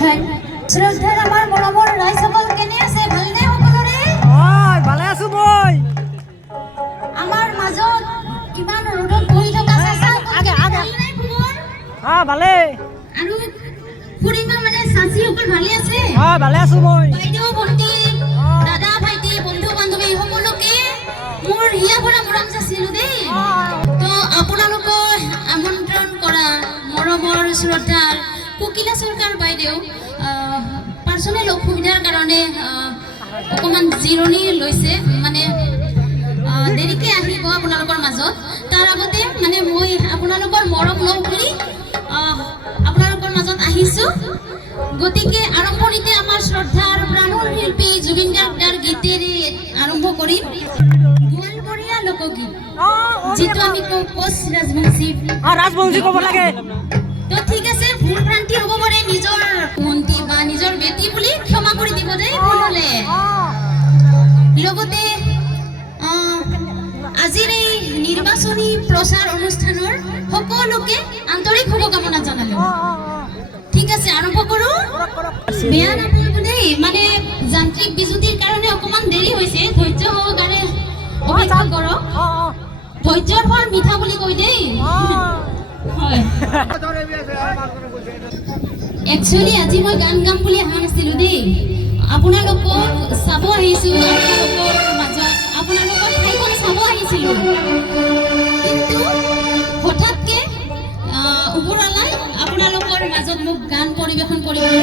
হ্যাঁ শ্রদ্ধাৰ আমাৰ মৰমৰ ৰাইজসকল কেনে আছে ভালনে সকলোৰে হয় ভালে আছো মই আমাৰ মাজত কিমান ৰ'দত বহি থকা চাচা আগে আগে ভালনে খবৰ ভালে আৰু খুৰীমা মানে চাচীসকল ভালে আছে ভালে আছো মই বাইদেউ ভণ্টি দাদা ভাইটি বন্ধু বান্ধৱী সকলোকে মোৰ হিয়া ভৰা মৰম যাচিলো দেই তো আপোনালোকৰ আমন্ত্ৰণ কৰা মৰমৰ শ্ৰদ্ধাৰ কোকিলা সরকার বাইদেউ পার্সোনাল অসুবিধার কারণে অকমান জিৰণি লৈছে মানে দেৰিকে আহিব আপোনালোকৰ মাজত তাৰ আগতে মানে মই আপোনালোকৰ মৰম লওঁ বুলি আপোনালোকৰ মাজত আহিছো গতিকে আৰম্ভণিতে আমাৰ শ্ৰদ্ধাৰ প্ৰাণৰ শিল্পী জুবিন গাৰ্গৰ গীতেৰে আৰম্ভ কৰিম গোৱালপৰীয়া লোকগীত যিটো আমি কওঁ কোচ ৰাজবংশী ক'ব লাগে তো ঠিক আছে ভুল ভ্ৰান্তি হ'ব পাৰে নিজৰ মন্ত্ৰী বা নিজৰ বেটি বুলি ক্ষমা কৰি দিব দেই ভুল হ'লে লগতে আজিৰ এই নিৰ্বাচনী প্ৰচাৰ অনুষ্ঠানৰ সকলোকে আন্তৰিক শুভকামনা জনালো ঠিক আছে আৰম্ভ কৰোঁ বেয়া নাপাব দেই মানে যান্ত্ৰিক বিজুতিৰ কাৰণে অকমান দেৰি হৈছে ধৈৰ্য সহকাৰে অপেক্ষা কৰক ধৈৰ্যৰ ফল মিঠা বুলি কৈ দেই একচুৱেলি আজি মই গান গাম বুলি অহা নাছিলোঁ দেই আপোনালোকক চাব আহিছোঁ আপোনালোকৰ মাজত আপোনালোকৰ ঠাইখন চাব আহিছিলোঁ কিন্তু হঠাৎকে ওপৰৱালাই আপোনালোকৰ মাজত মোক গান পৰিৱেশন কৰিবলৈ